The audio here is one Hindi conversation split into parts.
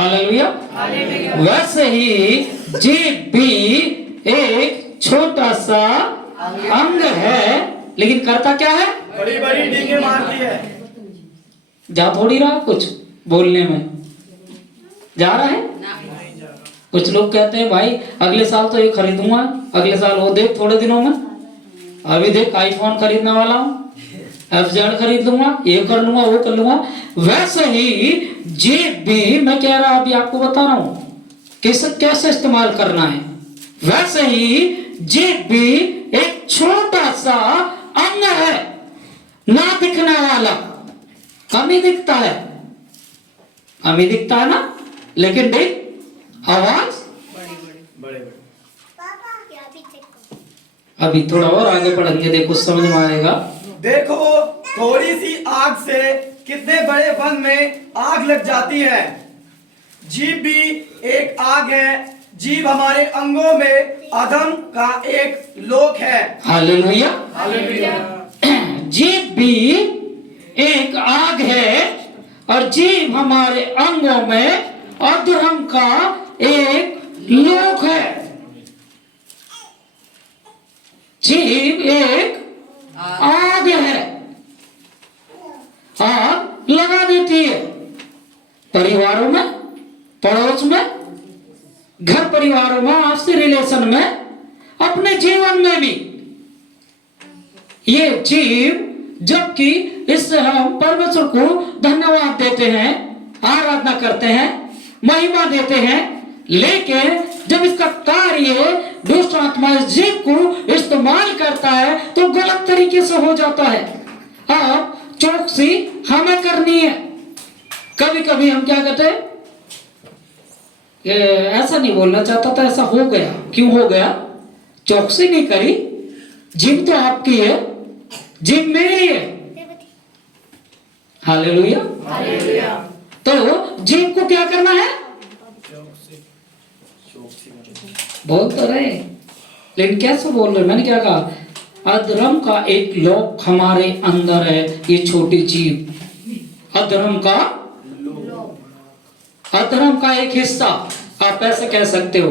हालेलुया। वैसे ही जीभ भी एक छोटा सा अंग है, लेकिन करता क्या है? बड़ी बड़ी डींगे मारती है। जा थोड़ी रहा कुछ बोलने में, जा रहा है? कुछ लोग कहते हैं भाई अगले साल तो ये खरीदूंगा, अगले साल वो देख थोड़े दिनों में, अभी देख आईफोन खरीदने वाला हूँ, एफजेड खरीद लूंगा, ये कर लूंगा, वो कर लूंगा। वैसे ही जीभ भी, मैं कह रहा अभी आपको बता रहा हूँ कैसे इस्तेमाल करना है। वैसे ही जीभ भी एक छोटा सा अंग है, ना दिखने वाला, कम ही दिखता है, कम ही दिखता है ना, लेकिन देख आवाज बड़े बड़े। अभी थोड़ा और आगे पढ़ेंगे, देखो समझ में आएगा। देखो थोड़ी सी आग से कितने बड़े वन में आग लग जाती है। जीभ भी एक आग है। जीभ हमारे अंगों में अधम का एक लोक है। हालेलुया। हालेलुया। जीभ भी एक आग है और जीभ हमारे अंगों में अधर्म का एक लोक है। जीभ एक आग है, आग लगा देती है परिवारों में, पड़ोस में, घर परिवारों में, आपसी रिलेशन में, अपने जीवन में भी। ये जीव, जबकि इससे हम परमेश्वर को धन्यवाद देते हैं, आराधना करते हैं, महिमा देते हैं, लेकिन जब इसका कार्य दुष्ट आत्मा इस जीव को इस्तेमाल करता है तो गलत तरीके से हो जाता है। अब चौकसी हमें करनी है। कभी कभी हम क्या कहते हैं, ऐसा नहीं बोलना चाहता था, ऐसा हो गया, क्यों हो गया? चौकसी नहीं करी। जीभ तो आपकी है, जीभ मेरी है। हालेलुया। हालेलुया। तो जीभ को क्या करना है? बोल तो रहे, लेकिन कैसे बोल रहे? मैंने क्या कहा? अधर्म का एक लोक हमारे अंदर है, ये छोटी जीभ अधर्म का एक हिस्सा, आप ऐसे कह सकते हो,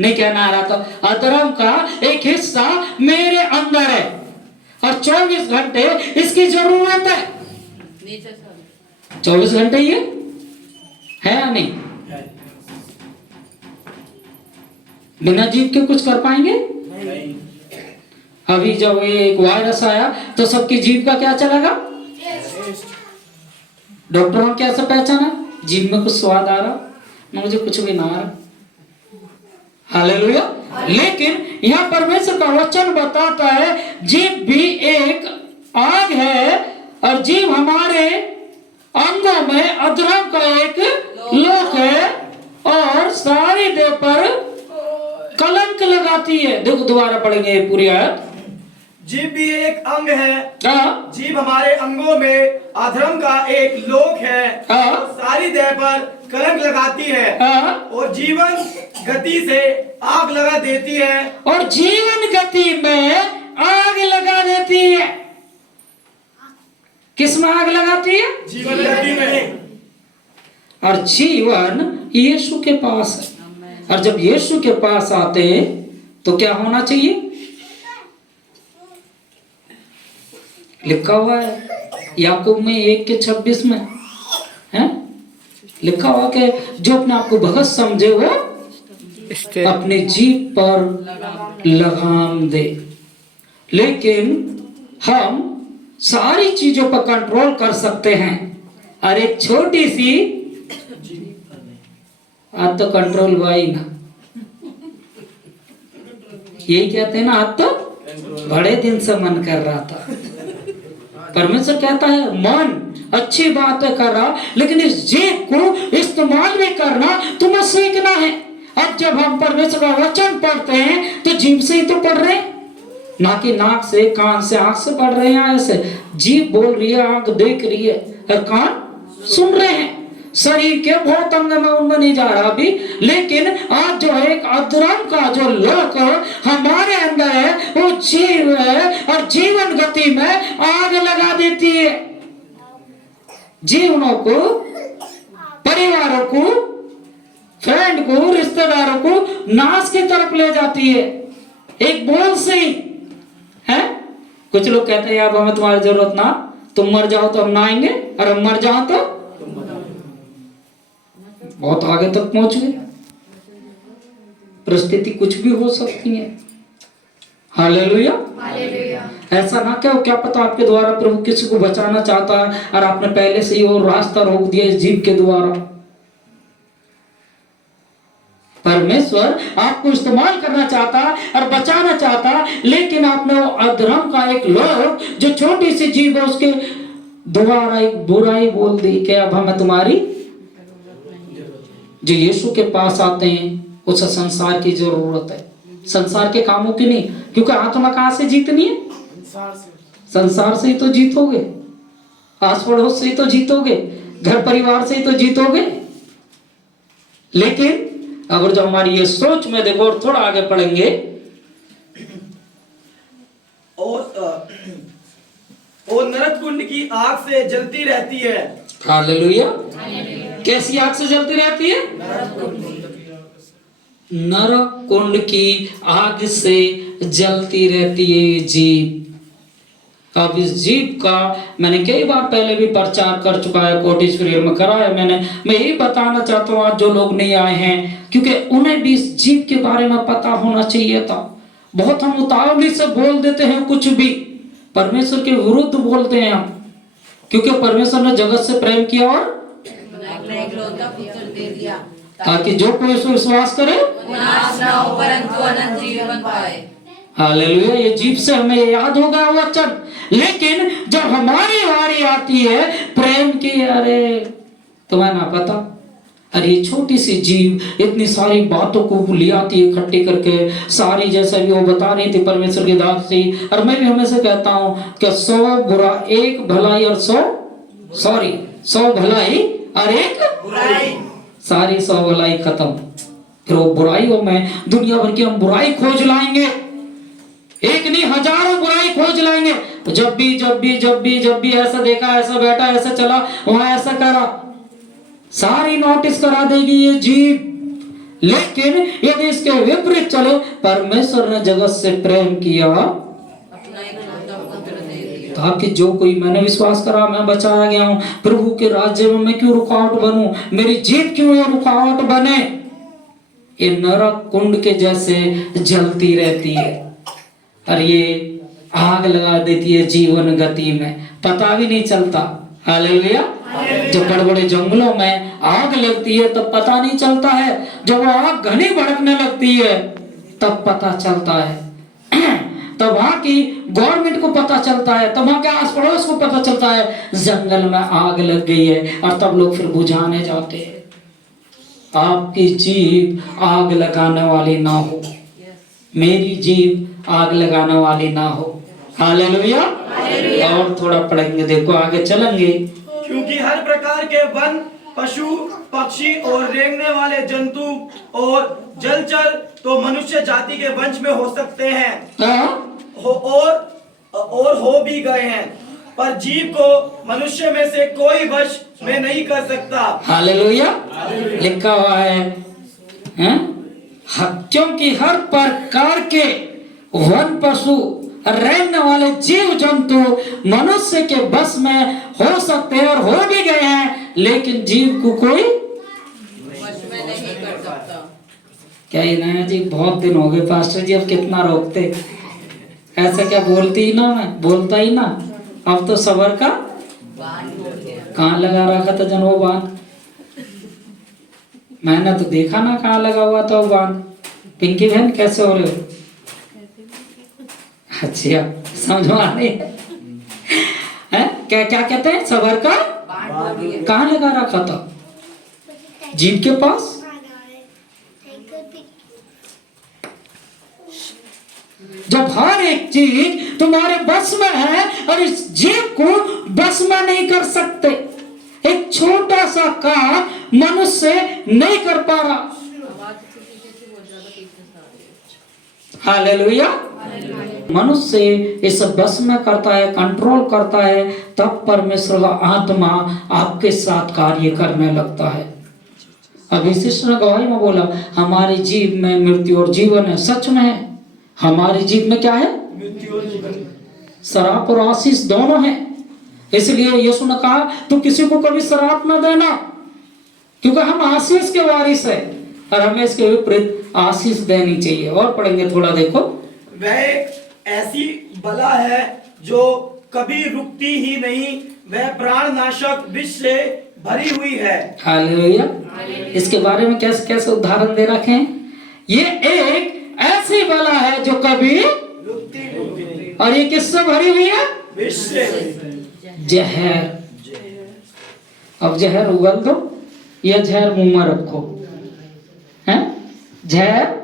नहीं कहना आ रहा था। अधर्म का एक हिस्सा मेरे अंदर है और 24 घंटे इसकी जरूरत है। 24 घंटे ये है या नहीं? बिना जीभ के कुछ कर पाएंगे? नहीं। अभी जब ये एक वायरस आया तो सबकी जीभ का क्या चलेगा? डॉक्टरों ने कैसे पहचाना? जीभ में कुछ स्वाद आ रहा, मुझे कुछ भी ना आ रहा। हालेलुया। लेकिन यहाँ परमेश्वर का वचन बताता है जीभ भी एक आग है और जीभ हमारे अंगों में अधर्म का एक लोक है और सारी देह पर कलंक लगाती है। देखो दोबारा पढ़ेंगे पूरी आयत। जीभ भी एक अंग है। हाँ, जीभ हमारे अंगों में अधर्म का एक लोक है। हाँ, और सारी देह पर कलंक लगाती है। हाँ, और जीवन गति से आग लगा देती है। और जीवन गति में आग लगा देती है। किस में आग लगाती है? जीवन गति में। और जीवन यीशु के पास है। और जब यीशु के पास आते हैं तो क्या होना चाहिए? लिखा हुआ है याकूब में 1:26 में है लिखा हुआ कि जो अपने आप को भगत समझे वो अपने जीभ पर लगाम दे। लेकिन हम सारी चीजों पर कंट्रोल कर सकते हैं, अरे छोटी सी आज तो कंट्रोल हुआ ही ना। यही कहते हैं ना, आज तो बड़े दिन से मन कर रहा था। परमेश्वर कहता है मन अच्छी बात है कर रहा, लेकिन इस जीभ को इस्तेमाल भी करना तुम्हें सीखना है। अब जब हम परमेश्वर का वचन पढ़ते हैं तो जीभ से ही तो पढ़ रहे हैं, ना कि नाक से, कान से, आंख से पढ़ रहे हैं। ऐसे जीभ बोल रही है, आंख देख रही है और कान सुन रहे हैं। शरीर के बहुत अंग में उनमें नहीं जा रहा अभी, लेकिन आज जो है एक अधर्म का जो लोक हमारे अंदर है वो जीव है और जीवन गति में आग लगा देती है। जीवनों को, परिवारों को को, रिश्तेदारों को नाश की तरफ ले जाती है, एक बोल से ही है। कुछ लोग कहते हैं अब हमें तुम्हारी जरूरत ना, तुम मर जाओ तो हम ना आएंगे, और हम मर जाओ तो बहुत आगे तक पहुंच गए। परिस्थिति कुछ भी हो सकती है। हालेलुया। ऐसा ना क्या क्या पता आपके द्वारा प्रभु किसी को बचाना चाहता है और आपने पहले से ही वो रास्ता रोक दिया इस जीव के द्वारा। परमेश्वर आपको इस्तेमाल करना चाहता और बचाना चाहता, लेकिन आपने वो अधर्म का एक लोग जो छोटी सी जीव है उसके द्वारा एक बुराई बोल दी कि अब हमें तुम्हारी, जो यीशु के पास आते हैं उसे संसार की जरूरत है, संसार के कामों की नहीं। क्योंकि आत्मा कहां से जीतनी है? संसार से ही तो जीतोगे, आस पड़ोस से ही तो जीतोगे, घर परिवार से ही तो जीतोगे। लेकिन अगर जो हमारी ये सोच में देखो और थोड़ा आगे पढ़ेंगे, और नरक कुंड की आग से जलती रहती है। हालेलुया। कैसी आग से जलती रहती है? नरक कुंड की आग से जलती रहती है ये जीव। अब इस जीव का मैंने कई बार पहले भी प्रचार कर चुका है, कोटिस फ्रीयर में कराया मैंने। मैं यही बताना चाहता हूँ आज जो लोग नहीं आए हैं, क्योंकि उन्हें भी इस जीव के बारे में पता होना चाहिए था। बहुत हम उतावली से बोल देते हैं, कुछ भी परमेश्वर के विरुद्ध बोलते हैं हम, क्योंकि परमेश्वर ने जगत से प्रेम किया और ताकि जो कोई इसको विश्वास करे नाश ना हो परंतु अनंत जीवन पाए। हालेलुया। ये जीव से हमें याद होगा वचन, लेकिन जब हमारी बारी आती है प्रेम की, अरे तुम्हें ना पता, अरे ये छोटी सी जीव इतनी सारी बातों को ले आती है इकट्ठी करके, सारी जैसे भी वो बता रही थी परमेश्वर की दास से। और मैं भी हमेशा कहता हूँ कि 100 बुरा, 1 भलाई और 100 भलाई और 1 बुराई, सारी 100 भलाई खत्म। फिर वो बुराइयों में दुनिया भर की हम बुराई खोज लाएंगे, एक नहीं हजारों बुराई खोज लाएंगे। जब भी ऐसा देखा, ऐसा बैठा, ऐसा चला, वहां ऐसा करा, सारी नोटिस करा देगी ये जीव। लेकिन यदि इसके विपरीत चले, परमेश्वर ने जगत से प्रेम किया ताकि जो कोई, मैंने विश्वास करा मैं बचाया गया हूं, प्रभु के राज्य में मैं क्यों रुकावट बनूं, मेरी जीत क्यों ये रुकावट बने। ये नरक कुंड के जैसे जलती रहती है और ये आग लगा देती है जीवन गति में, पता भी नहीं चलता। हालेलुया। जब बड़े बड़े जंगलों में आग लगती है तब पता नहीं चलता है, जब वो आग घनी भड़कने लगती है तब पता चलता है। तब वहां की गवर्नमेंट को पता चलता है, तब वहां के आस पड़ोस को पता चलता है जंगल में आग लग गई है, और तब लोग फिर बुझाने जाते हैं। आपकी जीभ आग लगाने वाली ना हो, मेरी जीभ आग लगाने वाली ना हो। हालेलुया। और थोड़ा पढ़ेंगे, देखो आगे चलेंगे। क्योंकि हर प्रकार के वन, पशु, पक्षी और रेंगने वाले जंतु और जलचर तो मनुष्य जाति के वंश में हो सकते हैं और हो भी गए हैं, पर जीव को मनुष्य में से कोई वश में नहीं कर सकता। हालेलुया। लिखा हुआ है, क्योंकि हर प्रकार के वन, पशु, रेंगने वाले जीव जंतु मनुष्य के बस में हो सकते हैं और हो भी गए हैं, लेकिन जीव को कोई वश में नहीं कर सकता। क्या ये नया जी, बहुत दिन हो गए पास्टर जी, अब कितना रोकते, ऐसा क्या बोलती ही ना, मैं बोलता ही ना। अब तो सबर का कहाँ लगा रखा था जन वो बांध, मैंने तो देखा ना कहाँ लगा हुआ था वो बांध। पिंकी बहन कैसे हो रहे हो? अच्छा, समझ में आ रही है? क्या क्या कहते हैं? सबर का कहाँ लगा रखा था? जीव के पास। जब हर एक चीज तुम्हारे बस में है और इस जीव को बस में नहीं कर सकते, एक छोटा सा काम मनुष्य नहीं कर पा रहा। हालेलुया। मनुष्य इस बस में करता है, कंट्रोल करता है, तब परमेश्वर का आत्मा आपके साथ कार्य करने लगता है। अभी शिष्य ने गवाही में बोला, हमारी जीभ में मृत्यु और जीवन है। सच में है, हमारी जीभ में क्या है? मृत्यु और जीवन। शराब और आशीष दोनों है। इसलिए यीशु ने कहा तू किसी को कभी शराब न देना, क्योंकि हम आशीष के वारिस है और हमें इसके विपरीत आशीष देनी चाहिए। और पढ़ेंगे थोड़ा, देखो। वह एक ऐसी बला है जो कभी रुकती ही नहीं, वह प्राणनाशक विष से भरी हुई है। हालेलुया। इसके बारे में कैसे कैसे उदाहरण दे रखे हैं। ये एक ऐसी बला है जो कभी रुकती नहीं, और ये किससे भरी हुई है? विष से। जहर। अब जहर उगल दो या जहर मुंह में रखो, हैं? जहर।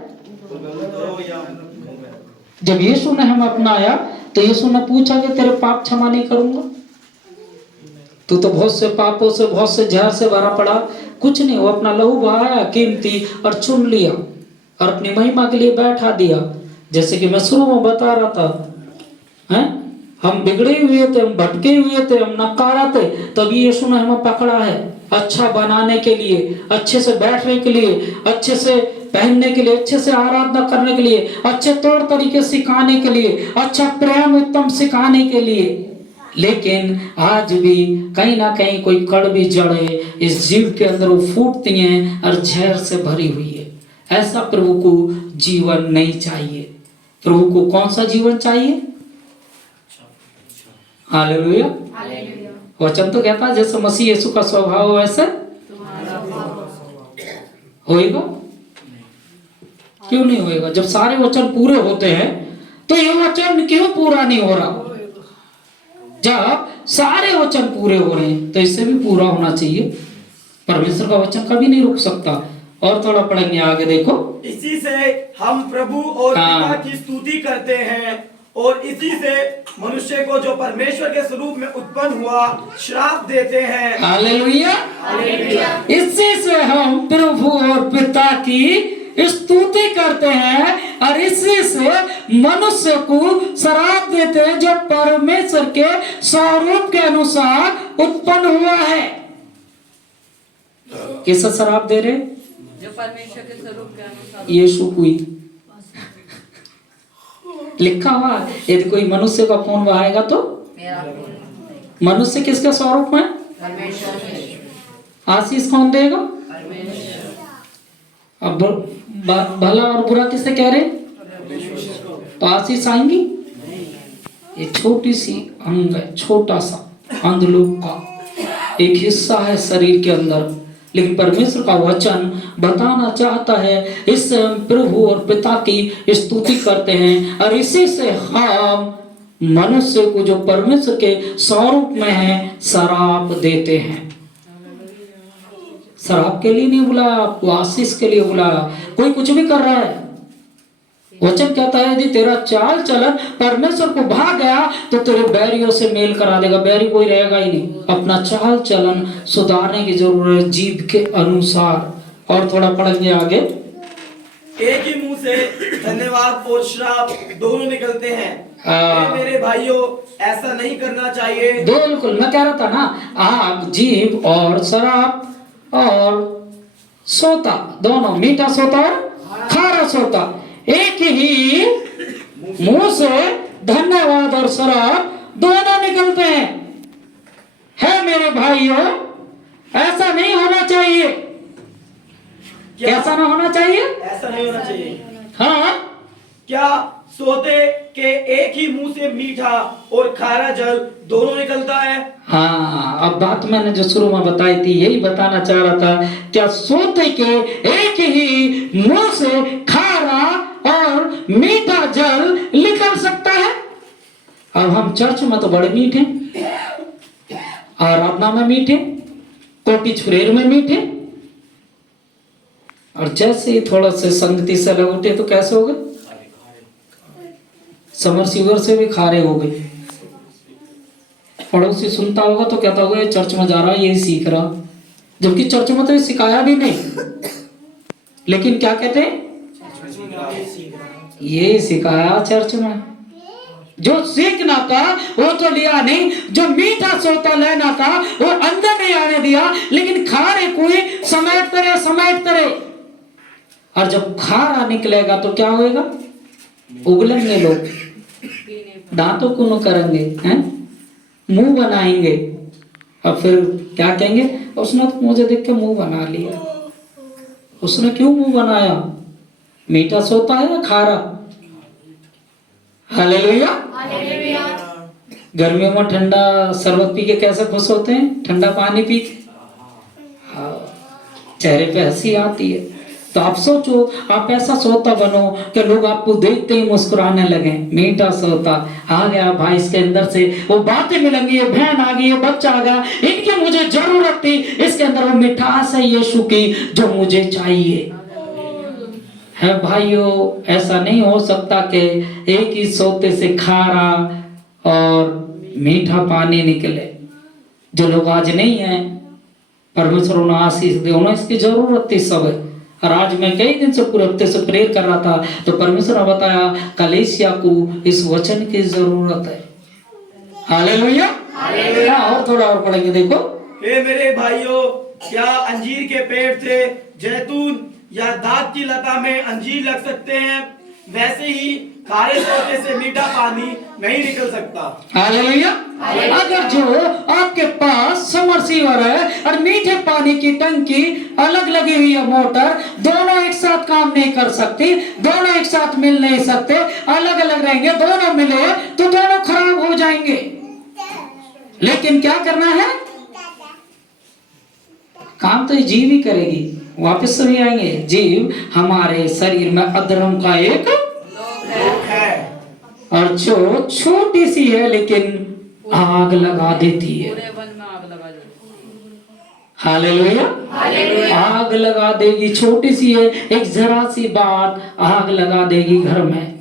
जब यीशु ने हमें अपनाया तो यीशु ने पूछा कि तेरे पाप क्षमा नहीं करूंगा? तू तो बहुत से पापों से, बहुत से जहर से भरा पड़ा। कुछ नहीं, वो अपना लहू बहाया कीमती और चुन लिया और अपनी महिमा के लिए बैठा दिया। जैसे कि मैं शुरू में बता रहा था, हैं? हम बिगड़े हुए थे, हम भटके हुए थे, हम नकारा थे, तभी यीशु ने हमें पकड़ा है अच्छा बनाने के लिए, अच्छे से बैठने के लिए, अच्छे से पहनने के लिए, अच्छे से आराधना करने के लिए, अच्छे तौर तरीके सिखाने के लिए, अच्छा प्रेम उत्तम सिखाने के लिए। लेकिन आज भी कहीं ना कहीं कोई कड़वी जड़ें इस जीव के अंदर वो फूटती हैं और जहर से भरी हुई है। ऐसा प्रभु को जीवन नहीं चाहिए। प्रभु को कौन सा जीवन चाहिए? हालेलुया। वचन तो कहता है जैसे मसीह यीशु का स्वभाव हो वैसे होएगा। क्यों नहीं होएगा? जब सारे वचन पूरे होते हैं तो ये वचन क्यों पूरा नहीं हो रहा? जब सारे वचन पूरे हो रहे हैं तो इससे भी पूरा होना चाहिए। परमेश्वर का वचन कभी नहीं रुक सकता। और थोड़ा पढ़ेंगे आगे, देखो। इसी से हम प्रभु और पिता की स्तुति करते हैं और इसी से मनुष्य को जो परमेश्वर के स्वरूप में उत्पन्न हुआ श्राप देते हैं। हालेलुया। इसी से हम प्रभु और पिता की स्तुति करते हैं और इसी से मनुष्य को श्राप देते हैं जो परमेश्वर के स्वरूप के अनुसार उत्पन्न हुआ है। किसे श्राप दे रहे? जो परमेश्वर के स्वरूप के अनुसार। यीशु को ही लिखा हुआ, यदि कोई मनुष्य का खून बहाएगा तो मनुष्य किसके स्वरूप में? आशीष कौन देगा? अब भला और बुरा किसे कह रहे? तो आशीष आएंगी। ये छोटी सी अंग है, छोटा सा अंधलोक का एक हिस्सा है शरीर के अंदर, लेकिन परमेश्वर का वचन बताना चाहता है इससे हम प्रभु और पिता की स्तुति करते हैं और इसी से हम मनुष्य को जो परमेश्वर के स्वरूप में है श्राप देते हैं। श्राप के लिए नहीं बुलाया आपको, आशीष के लिए बुलाया। कोई कुछ भी कर रहा है, वचन कहता है यदि तेरा चाल चलन परमेश्वर को भाग गया तो तेरे बैरियों से मेल करा देगा। बैरी कोई रहेगा ही नहीं। अपना चाल चलन सुधारने की जरूरत है जीव के अनुसार। और थोड़ा पढ़ेंगे आगे। एक ही मुंह से धन्यवाद और श्राप दोनों निकलते हैं। मेरे भाइयों, ऐसा नहीं करना चाहिए। बिल्कुल, मैं कह रहा था ना, आग, जीभ और शराब और सोता, दोनों मीठा सोता और खारा सोता, एक ही मुंह से धन्यवाद और शराब दोनों निकलते हैं। है मेरे भाइयों, ऐसा नहीं होना चाहिए। कैसा ना होना चाहिए? ऐसा नहीं होना चाहिए। हाँ, क्या सोते के एक ही मुंह से मीठा और खारा जल दोनों निकलता है? हाँ, अब बात मैंने जो शुरू में बताई थी यही बताना चाह रहा था। क्या सोते के एक ही मुंह से खारा और मीठा जल निकल सकता है? अब हम चर्च में तो बड़े मीठे, आराधना में मीठे, कोटी छुरेर में मीठे, और जैसे ही थोड़ा से संगति से लग उठे तो कैसे हो गए? समर सीवर से भी खारे हो गए। पड़ोसी सुनता होगा तो कहता होगा ये चर्च में जा रहा है, ये सीख रहा, जबकि चर्च में तो ये सिखाया भी नहीं। लेकिन क्या कहते हैं? ये सिखाया चर्च में। जो सीखना था वो तो लिया नहीं, जो मीठा सोता लेना था वो अंदर नहीं आने दिया, लेकिन खारे कुएं समेटते रहे। और जब खारा निकलेगा तो क्या होएगा? उगलेंगे लोग, दांतों को न करेंगे, हैं, मुंह बनाएंगे, और फिर क्या कहेंगे? उसने तो मुझे देख के मुंह बना लिया। उसने क्यों मुंह बनाया? मीठा सोता है या खारा? हालेलुया। गर्मियों में ठंडा शरबत पी के कैसे खुश होते हैं? ठंडा पानी पी के चेहरे पे हंसी आती है। तो आप सोचो, आप ऐसा सोता बनो कि लोग आपको देखते ही मुस्कुराने लगे। मीठा सोता आ गया भाई, इसके अंदर से वो बातें मिलेंगी, ये बहन आ गई, ये बच्चा आ गया, इनकी मुझे जरूरत थी, इसके अंदर वो मिठास है यीशु की जो मुझे चाहिए। है भाइयों, ऐसा नहीं हो सकता कि एक ही सोते से खारा और मीठा पानी निकले। जो लोग आज नहीं है, परमेश्वर उन्हें आशीष दे, उन्हें इसकी जरूरत थी सब। और आज मैं कई दिन से पूरे हफ्ते से प्रेयर कर रहा था, तो परमेश्वर ने बताया कलीसिया को इस वचन की जरूरत है। हालेलुया। हालेलुया। और थोड़ा और पढ़ेंगे, देखो। हे मेरे भाइयों, क्या अंजीर के पेड़ से जैतून या दाख की लता में अंजीर लग सकते हैं? वैसे ही खारे सोते से मीठा पानी नहीं निकल सकता। हालेलुया। अगर जो आपके पास समरसीवर है और मीठे पानी की टंकी अलग लगी हुई है, मोटर, दोनों एक साथ काम नहीं कर सकती, दोनों एक साथ मिल नहीं सकते, अलग अलग रहेंगे। दोनों मिले तो दोनों खराब हो जाएंगे। लेकिन क्या करना है? काम तो जीव ही करेगी, वापस से भी आएंगे। जीव हमारे शरीर में अधर्म का एक है, और जो छोटी सी है लेकिन आग लगा देती है। पूरे वन में आग लगा देती है। हालेलुया। आग लगा देगी, छोटी सी है, एक जरा सी बात आग लगा देगी घर में,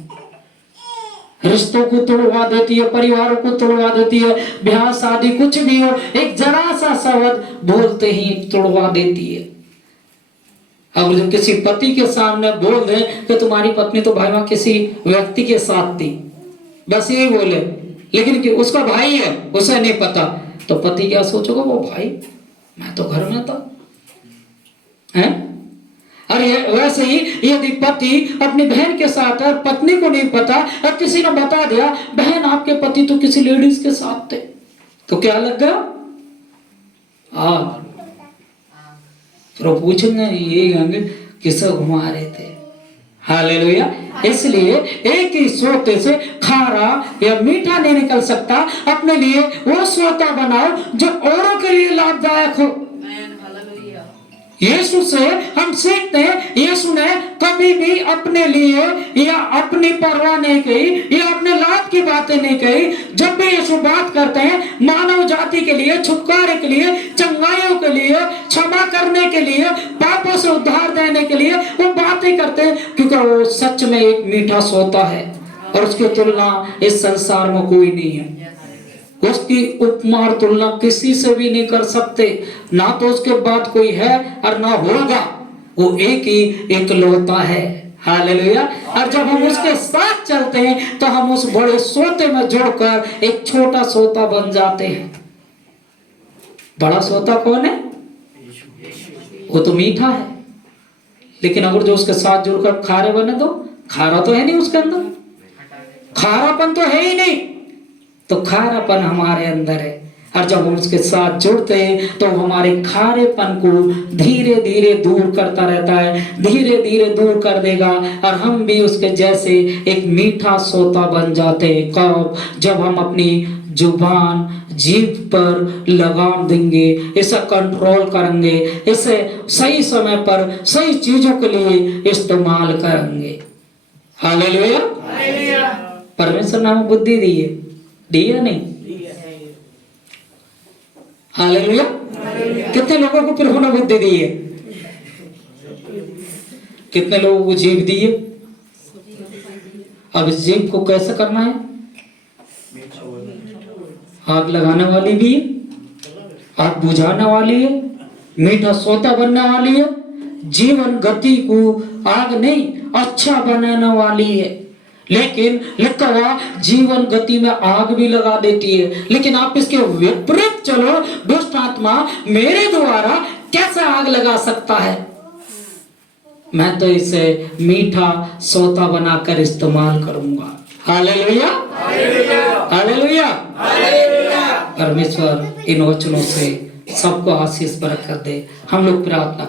रिश्तों को तोड़वा देती है, परिवारों को तोड़वा देती है, ब्याह शादी कुछ भी हो, एक जरा सा शब्द बोलते ही तोड़वा देती है। अब जब किसी पति के सामने बोल दे कि तुम्हारी पत्नी तो भाई वहां किसी व्यक्ति के साथ थी, बस यही बोले, लेकिन कि उसका भाई है उसे नहीं पता, तो पति क्या सोचेगा? वो भाई, मैं तो घर में था, हैं? अरे वैसे ही यदि पति अपनी बहन के साथ है, पत्नी को नहीं पता, और किसी ने बता दिया बहन आपके पति तो किसी लेडीज के साथ थे, तो क्या लग गया? तो पूछेंगे, ये कहेंगे किसे घुमा रहे थे। हालेलुया। इसलिए एक ही सोते से खारा या मीठा नहीं निकल सकता। अपने लिए वो सोता बनाओ जो औरों के लिए लाभदायक हो। यीशु से हम सीखते हैं, यीशु ने कभी भी अपने लिए या अपनी परवाह नहीं की या अपने लाभ की बातें नहीं कही। जब भी यीशु बात करते हैं मानव जाति के लिए, छुटकारे के लिए, चंगाइयों के लिए, क्षमा करने के लिए, पापों से उद्धार देने के लिए वो बातें करते हैं, क्योंकि वो सच में एक मीठा सोता है और उसकी तुलना इस संसार में कोई नहीं है। उसकी उपमा और तुलना किसी से भी नहीं कर सकते, ना तो उसके बाद कोई है और ना होगा, वो एक ही एकलौता है। हालेलुया। और जब हम उसके साथ चलते हैं तो हम उस बड़े सोते में जुड़कर एक छोटा सोता बन जाते हैं। बड़ा सोता कौन है? वो तो मीठा है, लेकिन अगर जो उसके साथ जुड़कर खारे बने तो खारा तो है नहीं, उसके अंदर खारापन तो है ही नहीं, तो खारापन हमारे अंदर है। और जब हम उसके साथ जुड़ते हैं तो हमारे खारेपन को धीरे धीरे दूर करता रहता है, धीरे धीरे दूर कर देगा, और हम भी उसके जैसे एक मीठा सोता बन जाते हैं। कब? जब हम अपनी जुबान, जीभ पर लगाम देंगे, इसे कंट्रोल करेंगे, इसे सही समय पर सही चीजों के लिए इस्तेमाल करेंगे। हालेलुया। परमेश्वर ने हमें बुद्धि दी है, दिया नहीं? हालेलुया। कितने लोगों को फिर उन्होंने बुद्धि दी है? कितने लोगों को जीभ दी है? अब इस जीभ को कैसे करना है? आग लगाने वाली भी है, आग बुझाने वाली है, मीठा सोता बनने वाली है, जीवन गति को आग नहीं अच्छा बनाने वाली है। लेकिन लिखा हुआ जीवन गति में आग भी लगा देती है। लेकिन आप इसके विपरीत चलो, दुष्ट आत्मा मेरे द्वारा कैसे आग लगा सकता है? मैं तो इसे मीठा सोता बनाकर इस्तेमाल करूंगा। Hallelujah, hallelujah. परमेश्वर इन वचनों से सबको आशीष बरकत दे। हम लोग प्रार्थना